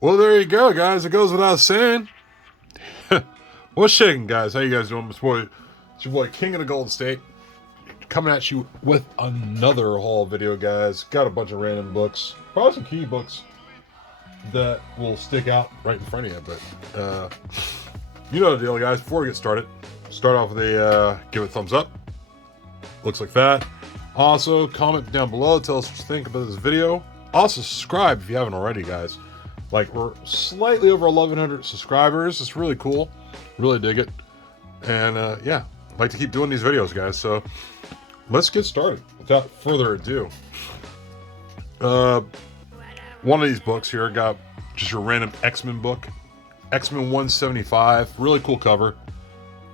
Well, there you go, guys. It goes without saying. What's shaking, guys? How you guys doing? It's your boy King of the Golden State, coming at you with another haul video, guys. Got a bunch of random books, probably some key books that will stick out right in front of you. But you know the deal, guys. Before we get started, start off with a give it a thumbs up. Looks like that. Also, comment down below. Tell us what you think about this video. Also, subscribe if you haven't already, guys. Like, we're slightly over 1,100 subscribers. It's really cool. Really dig it. And yeah, I'd like to keep doing these videos, guys. So let's get started without further ado. One of these books here got just your random X-Men book. X-Men 175. Really cool cover.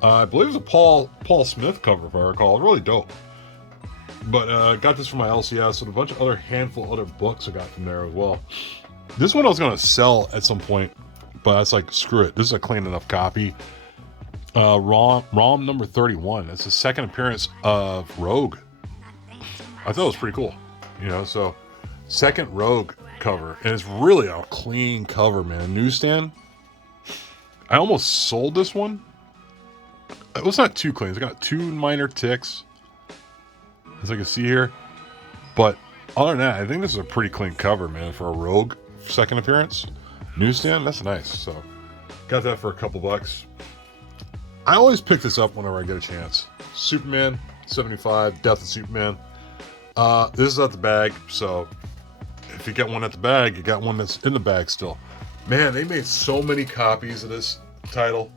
I believe it was a Paul Smith cover, if I recall. Really dope. But got this from my LCS and a bunch of other handful of other books I got from there as well. This one I was going to sell at some point, but it's like, screw it. This is a clean enough copy. ROM number 31. It's the second appearance of Rogue. I thought it was pretty cool. You know, so second Rogue cover. And it's really a clean cover, man. Newsstand. I almost sold this one. It was not too clean. It's got two minor ticks, as I can see here. But other than that, I think this is a pretty clean cover, man, for a Rogue second appearance. Newsstand, that's nice. So got that for a couple bucks. I always pick this up whenever I get a chance. Superman 75, Death of Superman. This is at the bag, so if you get one at the bag, you got one that's in the bag still. Man, they made so many copies of this title,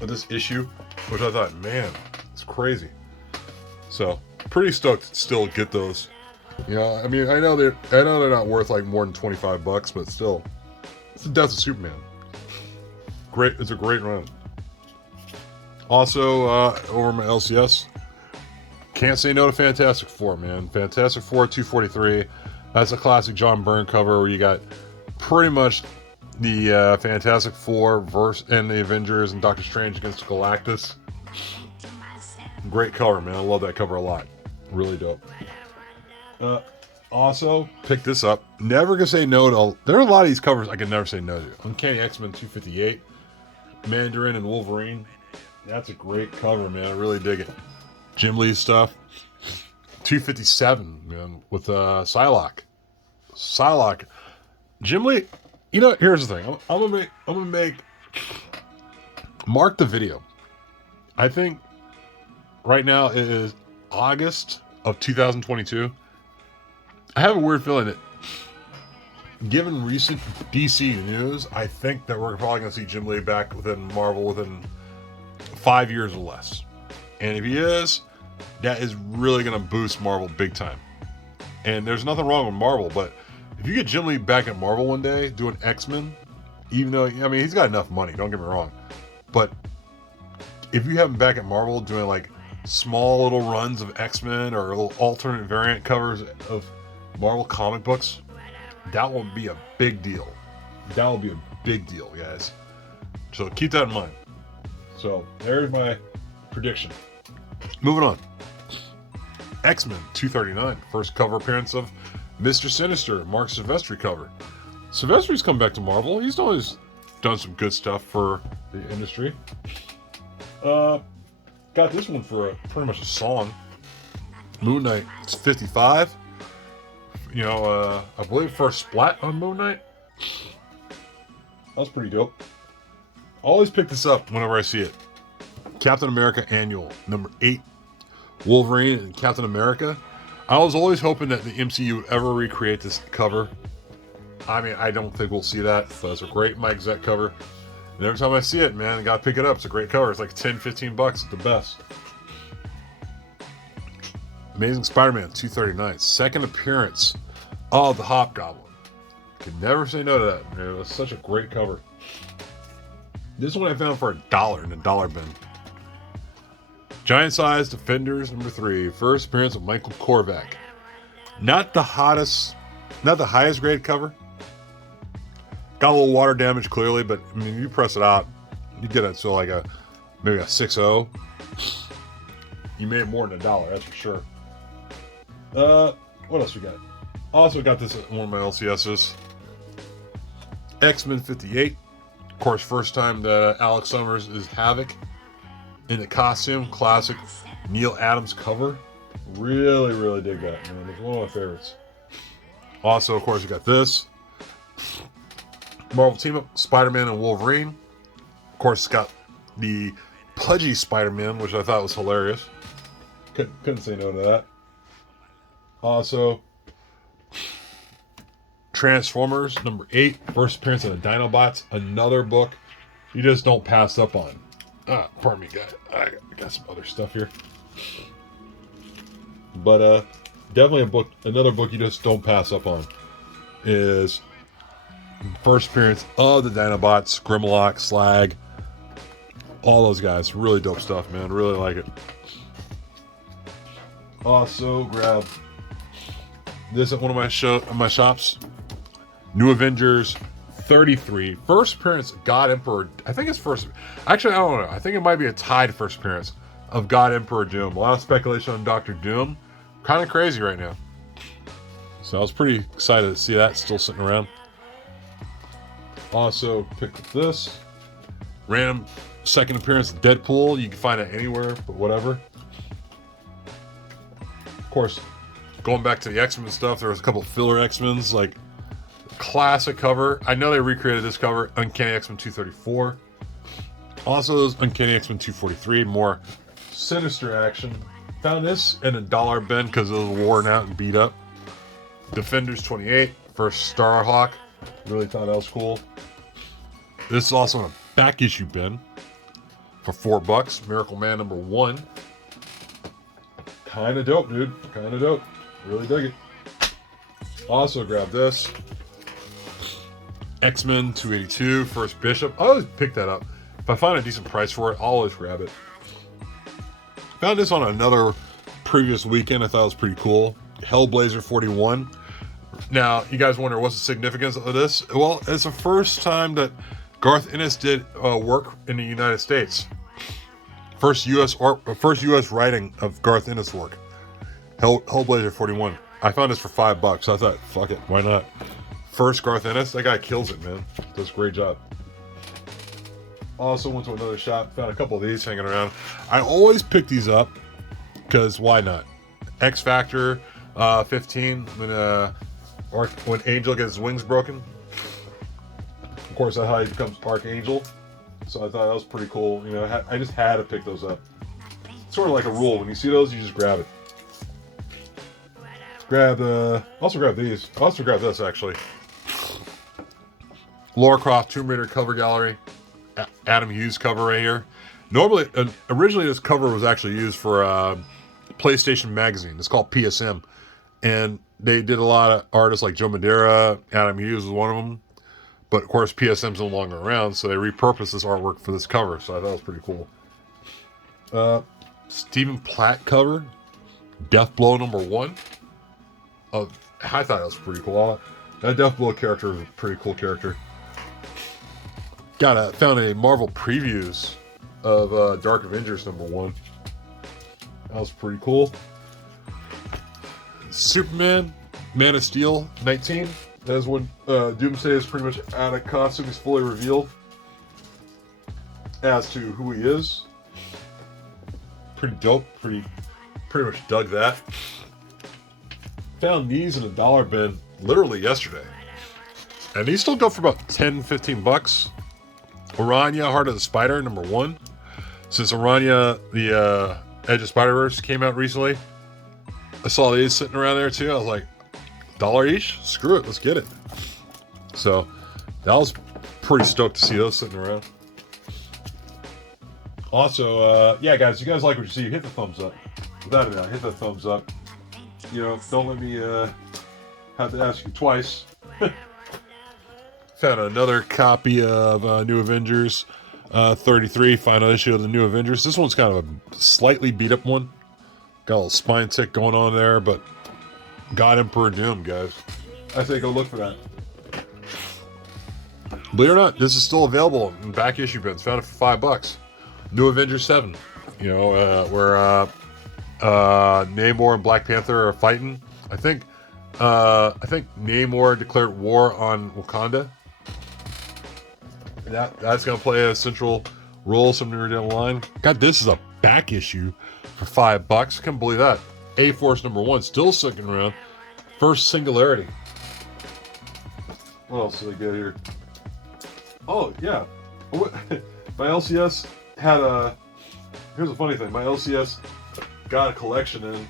of this issue, which I thought, man, it's crazy. So pretty stoked to still get those. Yeah, I mean, I know they're not worth like more than 25 bucks, but still, it's the Death of Superman. Great, it's a great run. Also, over my LCS, can't say no to Fantastic Four, man. Fantastic Four 243. That's a classic John Byrne cover where you got pretty much the Fantastic Four verse and the Avengers and Doctor Strange against Galactus. Great cover, man. I love that cover a lot. Really dope. Also, pick this up. Never gonna say no to. There are a lot of these covers I can never say no to. Uncanny X-Men 258, Mandarin and Wolverine. That's a great cover, man. I really dig it. Jim Lee stuff. 257, man, with Psylocke. Psylocke. Jim Lee. You know, here's the thing. I'm gonna make. Mark the video. I think right now it is August of 2022. I have a weird feeling that, given recent DC news, I think that we're probably going to see Jim Lee back within Marvel within 5 years or less. And if he is, that is really going to boost Marvel big time. And there's nothing wrong with Marvel, but if you get Jim Lee back at Marvel one day doing X-Men, even though, I mean, he's got enough money, don't get me wrong, but if you have him back at Marvel doing like small little runs of X-Men or little alternate variant covers of Marvel comic books, that will be a big deal. That will be a big deal, guys. So keep that in mind. So there's my prediction. Moving on. X-Men 239, first cover appearance of Mr. Sinister, Mark Silvestri cover. Silvestri's come back to Marvel. He's always done some good stuff for the industry. Got this one for pretty much a song. Moon Knight, it's 55. You know, I believe first splat on Moon Knight. That's pretty dope. I always pick this up whenever I see it. Captain America Annual, number 8. Wolverine and Captain America. I was always hoping that the MCU would ever recreate this cover. I mean, I don't think we'll see that, but it's a great Mike Zeck cover. And every time I see it, man, I gotta pick it up. It's a great cover. It's like 10, 15 bucks at the best. Amazing Spider-Man 239, second appearance of the Hobgoblin. Could never say no to that, man. It was such a great cover. This one I found for $1 in a dollar bin. Giant Size Defenders number 3, first appearance of Michael Korvac. Not the highest grade cover. Got a little water damage clearly, but I mean, you press it out, you get it to like maybe a 6.0. You made more than $1, that's for sure. What else we got? Also got this at one of my LCSs. X-Men 58. Of course, first time that Alex Summers is Havoc in the costume. Classic Neil Adams cover. Really, really dig that, man. It's one of my favorites. Also, of course, we got this. Marvel Team Up, Spider-Man and Wolverine. Of course, it's got the pudgy Spider-Man, which I thought was hilarious. Couldn't say no to that. Also, Transformers number 8, first appearance of the Dinobots. Another book you just don't pass up on. Pardon me, guys. I got some other stuff here. But definitely another book you just don't pass up on is first appearance of the Dinobots, Grimlock, Slag, all those guys. Really dope stuff, man. Really like it. Also, grab this at one of my shops. New Avengers 33. First appearance of God Emperor. I think it's first. Actually, I don't know. I think it might be a tied first appearance of God Emperor Doom. A lot of speculation on Dr. Doom. Kind of crazy right now. So I was pretty excited to see that still sitting around. Also picked up this. Random second appearance of Deadpool. You can find it anywhere, but whatever. Of course, going back to the X-Men stuff, there was a couple filler X-Men's, like classic cover. I know they recreated this cover, Uncanny X-Men 234. Also, there's Uncanny X-Men 243, more sinister action. Found this in a dollar bin because it was worn out and beat up. Defenders 28, first Starhawk. Really thought that was cool. This is also in a back issue bin for $4. Miracle Man number 1. Kind of dope, dude. Kind of dope. Really dig it. Also grabbed this. X-Men 282, first Bishop. I always pick that up. If I find a decent price for it, I'll always grab it. Found this on another previous weekend. I thought it was pretty cool. Hellblazer 41. Now, you guys wonder what's the significance of this? Well, it's the first time that Garth Ennis did work in the United States. First U.S. writing of Garth Ennis work. Hellblazer 41. I found this for $5, so I thought, fuck it, why not? First Garth Ennis, that guy kills it, man. Does a great job. Also went to another shop, found a couple of these hanging around. I always pick these up, because why not? X Factor 15, when Angel gets his wings broken. Of course, that's how he becomes Archangel. So I thought that was pretty cool. You know, I just had to pick those up. It's sort of like a rule. When you see those, you just grab it. Also grab these. Also grab this, actually. Lara Croft Tomb Raider cover gallery. Adam Hughes cover right here. Originally this cover was actually used for PlayStation Magazine. It's called PSM. And they did a lot of artists like Joe Madeira. Adam Hughes was one of them. But of course, PSM's no longer around, so they repurposed this artwork for this cover. So I thought it was pretty cool. Stephen Platt cover. Death Blow number 1. I thought that was pretty cool. That Death Blow character is a pretty cool character. Found a Marvel previews of Dark Avengers number 1. That was pretty cool. Superman, Man of Steel 19. That is when Doomsday is pretty much out of costume. He's fully revealed as to who he is. Pretty dope. Pretty much dug that. Found these in a dollar bin literally yesterday. And these still go for about $10-15. Aranya, Heart of the Spider, number 1. Since Aranya, the Edge of Spider-Verse came out recently, I saw these sitting around there too. I was like, $1 each? Screw it, let's get it. So that was pretty stoked to see those sitting around. Also, yeah, guys, you guys like what you see, hit the thumbs up. Without a doubt, hit the thumbs up. You know, don't let me have to ask you twice. Found another copy of New Avengers 33, final issue of the New Avengers. This one's kind of a slightly beat up one. Got a little spine tick going on there, but God Emperor Doom, guys. I say go look for that. Believe it or not, this is still available in back issue bins. Found it for $5. New Avengers 7. You know, where Namor and Black Panther are fighting. I think Namor declared war on Wakanda. That's gonna play a central role somewhere down the line. God, this is a back issue for $5. Can't believe that. A-Force #1 still sticking around. First Singularity. What else did I get here? Oh yeah, my LCS had a. Here's a funny thing. My LCS got a collection in,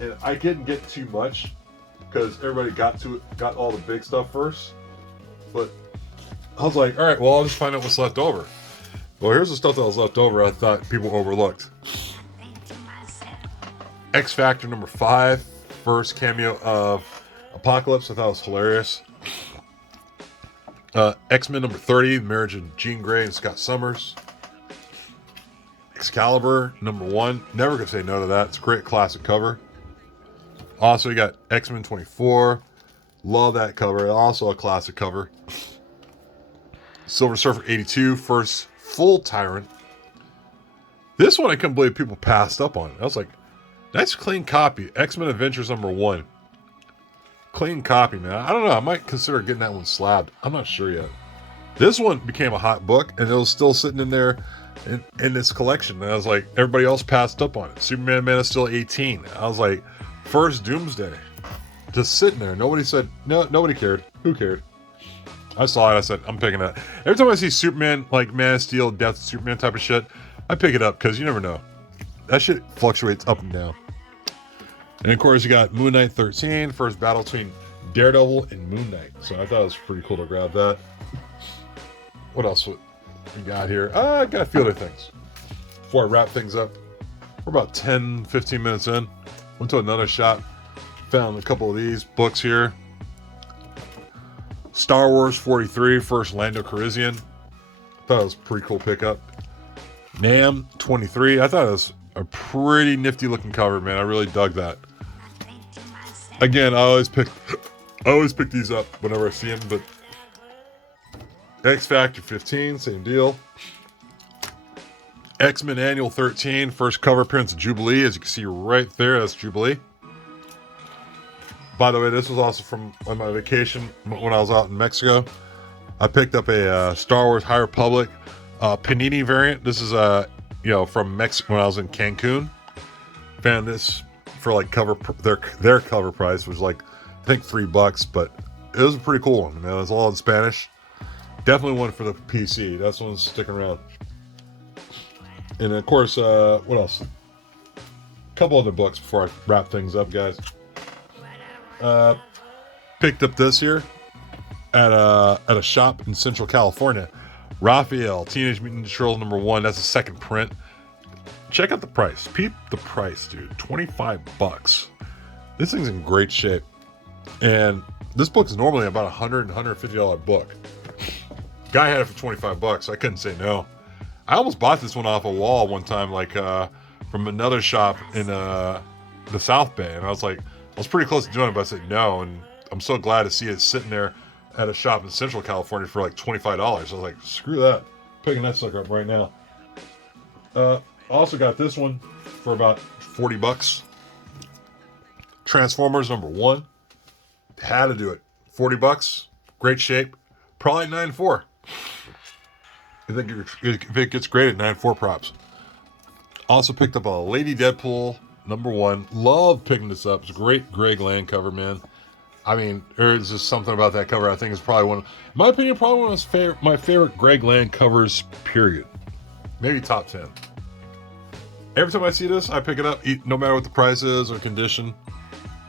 and I didn't get too much because everybody got all the big stuff first. But I was like, all right, well, I'll just find out what's left over. Well, here's the stuff that was left over I thought people overlooked. X Factor #5, first cameo of Apocalypse. I thought it was hilarious. X-Men #30, marriage of Jean Grey and Scott Summers. Excalibur #1, never gonna say no to that. It's a great classic cover. Also, you got X-Men 24. Love that cover. Also a classic cover. Silver Surfer 82, first full Tyrant. This one I couldn't believe people passed up on. I was like, nice clean copy. X-Men Adventures #1. Clean copy, man. I don't know. I might consider getting that one slabbed. I'm not sure yet. This one became a hot book, and it was still sitting in there in this collection. And I was like, everybody else passed up on it. Superman Man is still 18. I was like, first Doomsday. Just sitting there. Nobody said, no, nobody cared. Who cared? I saw it. I said, I'm picking it. Every time I see Superman, like Man of Steel, Death of Superman type of shit, I pick it up because you never know. That shit fluctuates up and down. And of course, you got Moon Knight 13, first battle between Daredevil and Moon Knight. So I thought it was pretty cool to grab that. What else we got here? I got a few other things. Before I wrap things up, we're about 10, 15 minutes in. Went to another shop, found a couple of these books here. Star Wars 43, first Lando Calrissian. Thought it was a pretty cool pickup. Nam 23. I thought it was a pretty nifty looking cover, man. I really dug that. Again, I always pick these up whenever I see them, but X Factor 15, same deal. X-Men Annual 13, first cover appearance of Jubilee. As you can see right there, that's Jubilee. By the way, this was also from on my vacation when I was out in Mexico. I picked up a Star Wars High Republic Panini variant. This is from Mexico when I was in Cancun. Found this for like their cover price, which was like I think $3, but it was a pretty cool one, man. It was all in Spanish. Definitely one for the PC. That's one sticking around. And of course, what else? A couple other books before I wrap things up, guys. Picked up this here at a shop in Central California. Raphael, Teenage Mutant Ninja Turtles #1. That's a second print. Check out the price. Peep the price, dude. $25. This thing's in great shape. And this book is normally about $100 and $150 book. Guy had it for $25. I couldn't say no. I almost bought this one off a wall one time, like from another shop in the South Bay, and I was pretty close to doing it, but I said no, and I'm so glad to see it sitting there at a shop in Central California for like $25. I was like, screw that, picking that sucker up right now. Also got this one for about $40. Transformers #1. Had to do it. $40. Great shape. Probably 9.4. I think if it gets graded 9.4 props. Also picked up a Lady Deadpool #1. Love picking this up. It's a great Greg Land cover, man. I mean, there's just something about that cover I think is probably in my opinion, probably one of my favorite Greg Land covers, period. Maybe top 10. Every time I see this, I pick it up, no matter what the price is or condition.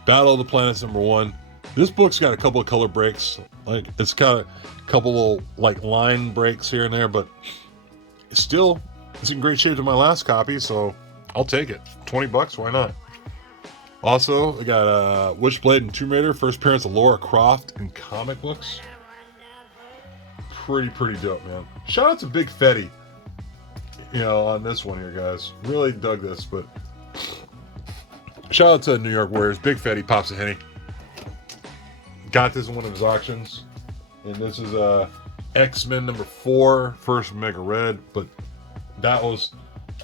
Battle of the Planets #1. This book's got a couple of color breaks. Like, it's got a couple little, like, line breaks here and there, but it's in great shape to my last copy, so I'll take it. $20, why not? Also, I got Witchblade and Tomb Raider, first appearance of Lara Croft in comic books. Pretty dope, man. Shout out to Big Fetty, on this one here, guys. Really dug this, but shout out to New York Warriors. Big Fetty pops a henny. Got this in one of his auctions, and this is X-Men #4, first Mega Red, but that was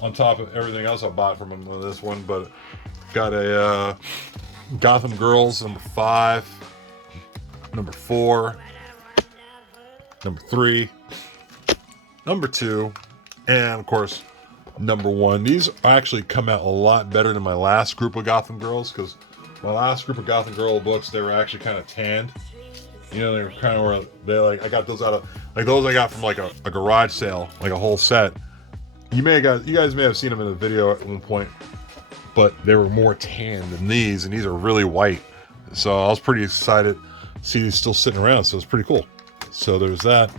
on top of everything else I bought from him on this one. But got a Gotham Girls #5, #4, #3, number 2, and of course, number 1. These actually come out a lot better than my last group of Gotham Girls, because my last group of Gotham Girl books, they were actually kind of tanned. You know, they were kind of where they like, I got those out of, like those I got from like a garage sale, like a whole set. You guys may have seen them in a video at one point, but they were more tan than these, and these are really white. So I was pretty excited to see these still sitting around, so it's pretty cool. So there's that.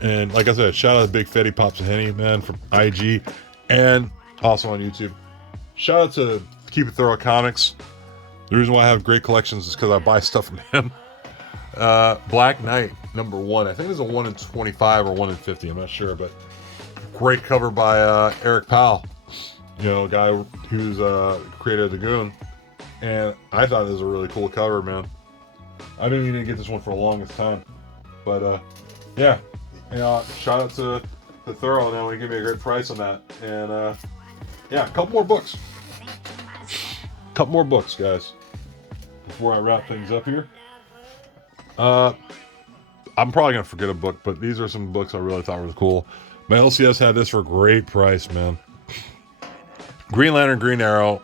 And like I said, shout out to Big Fetty Pops and Henny, man, from IG, and also on YouTube. Shout out to Keep It Thorough Comics. The reason why I have great collections is because I buy stuff from him. Black Knight, number 1. I think there's a 1 in 25 or 1 in 50. I'm not sure, but great cover by Eric Powell. You know, a guy who's created the Goon. And I thought it was a really cool cover, man. I didn't even get this one for the longest time. But, yeah. You know, shout out to Thorough. Now he gave me a great price on that. And, yeah, a couple more books. Couple more books, guys. Before I wrap things up here. I'm probably going to forget a book, but these are some books I really thought were cool. My LCS had this for a great price, man. Green Lantern, Green Arrow,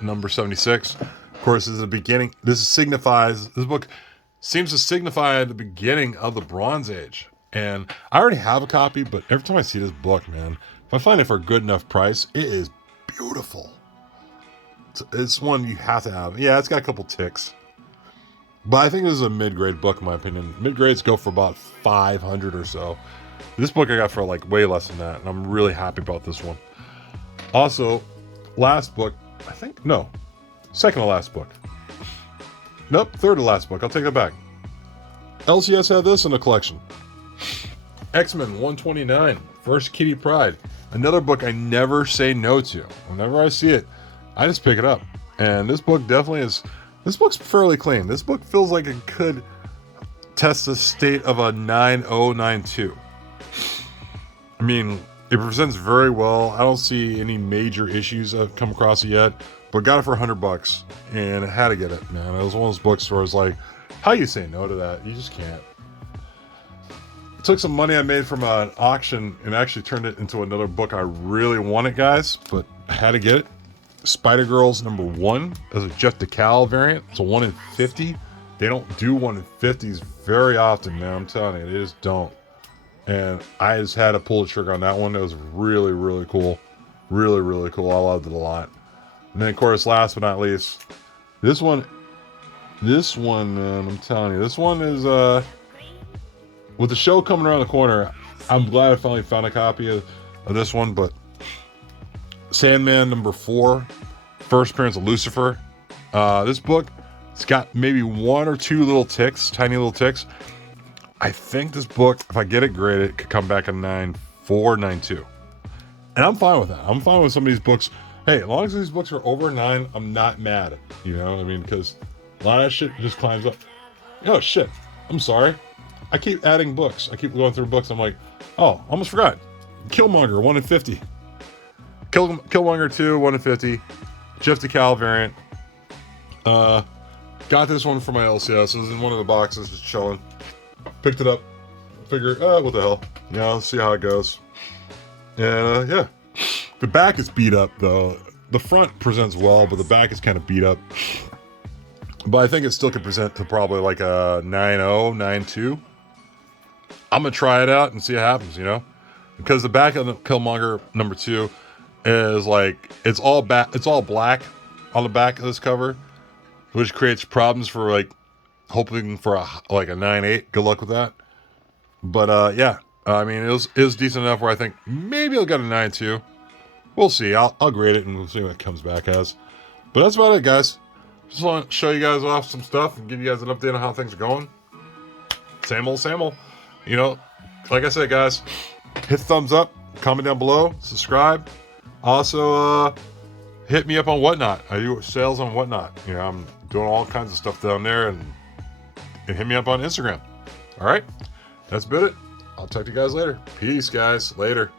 number 76. Of course, this is the beginning. This book seems to signify the beginning of the Bronze Age. And I already have a copy, but every time I see this book, man, if I find it for a good enough price, it is beautiful. It's one you have to have. Yeah, it's got a couple ticks. But I think this is a mid-grade book, in my opinion. Mid-grades go for about 500 or so. This book I got for like way less than that, and I'm really happy about this one. Also, last book, I think, no, second to last book. Nope, third to last book. I'll take that back. LCS had this in the collection. X-Men 129, First Kitty Pryde. Another book I never say no to. Whenever I see it, I just pick it up. And this book definitely is... This book's fairly clean. This book feels like it could test the state of a 9092. I mean, it presents very well. I don't see any major issues I've come across it yet, but got it for $100 and I had to get it, man. It was one of those books where it's like, how you say no to that? You just can't. It took some money I made from an auction and actually turned it into another book I really wanted, guys, but I had to get it. Spider Girls number 1 as a Jeff DeCal variant. It's a 1 in 50. They don't do 1 in 50s very often, man. I'm telling you, they just don't. And I just had to pull the trigger on that one. It was really, really cool. Really, really cool. I loved it a lot. And then, of course, last but not least, this one, man, I'm telling you, this one is, with the show coming around the corner, I'm glad I finally found a copy of this one, but Sandman number 4, first appearance of Lucifer. This book, it's got maybe 1 or 2 little ticks, tiny little ticks. I think this book, if I get it graded, it could come back a 9.4, 9.2. And I'm fine with that. I'm fine with some of these books. Hey, as long as these books are over 9, I'm not mad. You know what I mean? Because a lot of shit just climbs up. Oh, shit. I'm sorry. I keep adding books. I keep going through books. I'm like, oh, almost forgot. Killmonger, 1 in 50. Killmonger 2, 1 in 50. Jeff DeCal variant. Got this one for my LCS. It was in one of the boxes, just chilling. Picked it up. Figured, what the hell? Yeah, let's see how it goes. And, yeah. The back is beat up, though. The front presents well, but the back is kind of beat up. But I think it still could present to probably like a 9.0, 9.2. I'm going to try it out and see what happens, you know? Because the back of the Killmonger number 2 is like, it's all black on the back of this cover, which creates problems for like hoping for a 9.8. Good luck with that. But yeah, I mean, it was decent enough where I think maybe it'll get a 9.2. We'll see. I'll grade it and we'll see what it comes back as. But that's about it, guys. Just want to show you guys off some stuff and give you guys an update on how things are going. Same old. You know, like I said, guys, hit thumbs up, comment down below, subscribe. Also, hit me up on Whatnot. I do sales on Whatnot. You know, I'm doing all kinds of stuff down there, and hit me up on Instagram. All right, that's about it. I'll talk to you guys later. Peace, guys. Later.